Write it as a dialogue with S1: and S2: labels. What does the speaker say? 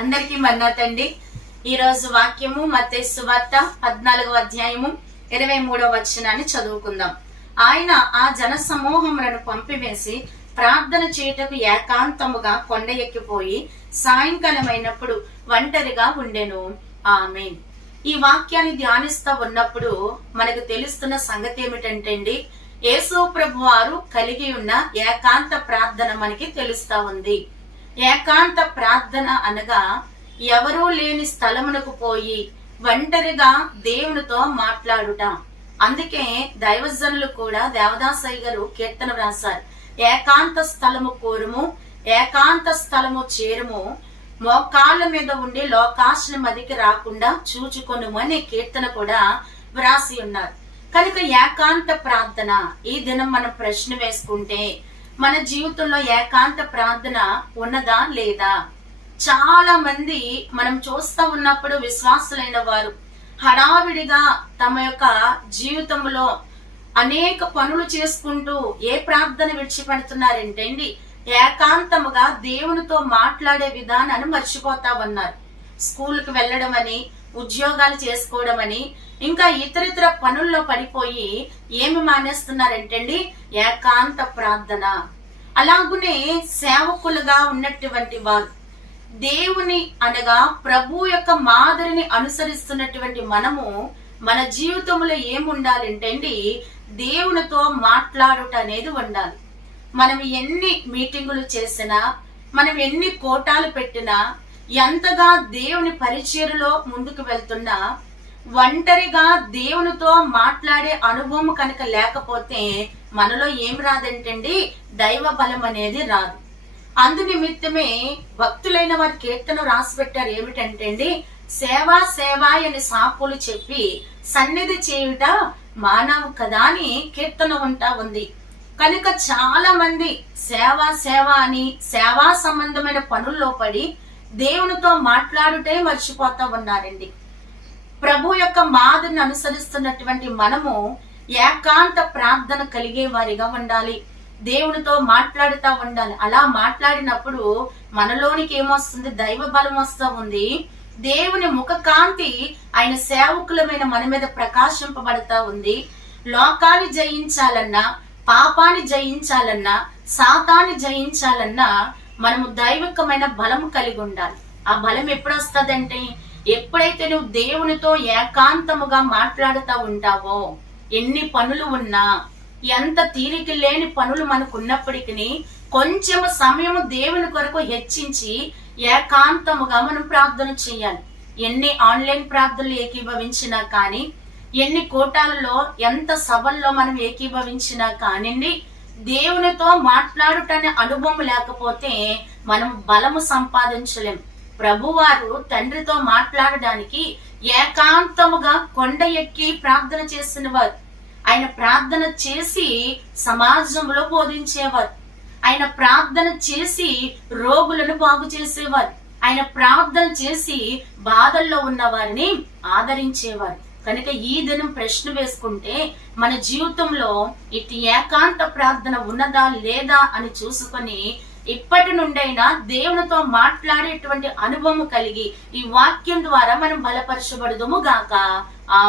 S1: అందరికీ మన్నతండి ఈరోజు వాక్యము మతే సువార్త పద్నాలుగవ అధ్యాయము ఇరవై మూడవ వచనాన్ని చదువుకుందాం. ఆయన ఆ జన సమూహములను పంపివేసి ప్రార్థన చేయుటకు ఏకాంతముగా కొండ ఎక్కిపోయి సాయంకాలమైనప్పుడు ఒంటరిగా ఉండెను. ఆమె ఈ వాక్యాన్ని ధ్యానిస్తూ ఉన్నప్పుడు మనకు తెలుస్తున్న సంగతి ఏమిటంటే అండి యేసు ప్రభు వారు కలిగి ఉన్న ఏకాంత ప్రార్థన మనకి తెలుస్తా ఉంది. ఏకాంత ప్రార్థన అనగా ఎవరూ లేని స్థలమునకు పోయి ఒంటరిగా దేవునితో మాట్లాడుట. అందుకే దైవజనులు కూడా దేవదాసయ్య గారు కీర్తన రాశారు ఏకాంత స్థలము కోరుము ఏకాంత స్థలము చేరుము మోకాళ్ళ మీద ఉండి లోకాశన మదికి రాకుండా చూచుకొను అనే కీర్తన కూడా వ్రాసి ఉన్నారు. కనుక ఏకాంత ప్రార్థన ఈ దినం మనం ప్రశ్న వేసుకుంటే మన జీవితంలో ఏకాంత ప్రార్థన ఉన్నదా లేదా? చాలా మంది మనం చూస్తూ ఉన్నప్పుడు విశ్వాసులైన వారు హడావిడిగా తమ యొక్క జీవితంలో అనేక పనులు చేసుకుంటూ ఏ ప్రార్థన విడిచిపెడుతున్నారంటే అండి ఏకాంతముగా దేవునితో మాట్లాడే విధానాన్ని మర్చిపోతా ఉన్నారు. స్కూల్కి వెళ్ళడం అని ఉద్యోగాలు చేసుకోవడం అని ఇంకా ఇతరితర పనుల్లో పడిపోయి ఏమి మానేస్తున్నారంటండి? ఏకాంత ప్రార్థన. అలాగునే సేవకులుగా ఉన్నటువంటి వారు దేవుని అనగా ప్రభు యొక్క మాదిరిని అనుసరిస్తున్నటువంటి మనము మన జీవితంలో ఏముండాలంటే అండి దేవునితో మాట్లాడుట అనేది ఉండాలి. మనం ఎన్ని మీటింగులు చేసినా మనం ఎన్ని కోటాలు పెట్టినా ఎంతగా దేవుని పరిచయలో ముందుకు వెళ్తున్నా ఒంటరిగా దేవునితో మాట్లాడే అనుభవం కనుక లేకపోతే మనలో ఏం రాదంటండి? దైవ బలం అనేది రాదు. అందు నిమిత్తమే భక్తులైన వారి కీర్తన రాసి పెట్టారు ఏమిటంటే అండి సేవా సేవా అని సాకులు చెప్పి సన్నిధి చేయుట మానవు కదా అని కీర్తన ఉంటా ఉంది. కనుక చాలా మంది సేవా సేవ అని సేవా సంబంధమైన పనుల్లో పడి దేవునితో మాట్లాడుటే మర్చిపోతా ఉన్నారండి. ప్రభు యొక్క మాదిరిని అనుసరిస్తున్నటువంటి మనము ఏకాంత ప్రార్థన కలిగే వారిగా ఉండాలి. దేవునితో మాట్లాడుతూ ఉండాలి. అలా మాట్లాడినప్పుడు మనలోనికి ఏమొస్తుంది? దైవ బలం వస్తూ ఉంది. దేవుని ముఖ కాంతి ఆయన సేవకులమైన మన మీద ప్రకాశింపబడతా ఉంది. లోకాన్ని జయించాలన్నా పాపాన్ని జయించాలన్నా సాతాన్ని జయించాలన్నా మనము దైవికమైన బలము కలిగి ఉండాలి. ఆ బలం ఎప్పుడు వస్తుందంటే ఎప్పుడైతే నువ్వు దేవునితో ఏకాంతముగా మాట్లాడుతూ ఉంటావో ఎన్ని పనులు ఉన్నా ఎంత తీరిక లేని పనులు మనకు ఉన్నప్పటికీ కొంచెం సమయం దేవుని కొరకు హెచ్చించి ఏకాంతముగా మనం ప్రార్థన చేయాలి. ఎన్ని ఆన్లైన్ ప్రార్థనలు ఏకీభవించినా కానీ ఎన్ని కోటాలలో ఎంత సభల్లో మనం ఏకీభవించినా కానివ్వండి దేవునితో మాట్లాడుటనే అనుభవం లేకపోతే మనం బలము సంపాదించలేం. ప్రభువారు తండ్రితో మాట్లాడడానికి ఏకాంతముగా కొండ ఎక్కి ప్రార్థన చేసిన వారు ఆయన ప్రార్థన చేసి సమాజంలో బోధించేవారు. ఆయన ప్రార్థన చేసి రోగులను బాగు చేసేవారు. ఆయన ప్రార్థన చేసి బాధల్లో ఉన్న వారిని ఆదరించేవారు. కనుక ఈ దినం ప్రశ్న వేసుకుంటే మన జీవితంలో ఇటు ఏకాంత ప్రార్థన ఉన్నదా లేదా అని చూసుకొని ఇప్పటి నుండైనా దేవునితో మాట్లాడేటువంటి అనుభవం కలిగి ఈ వాక్యం ద్వారా మనం బలపరచబడదుము గాక. ఆ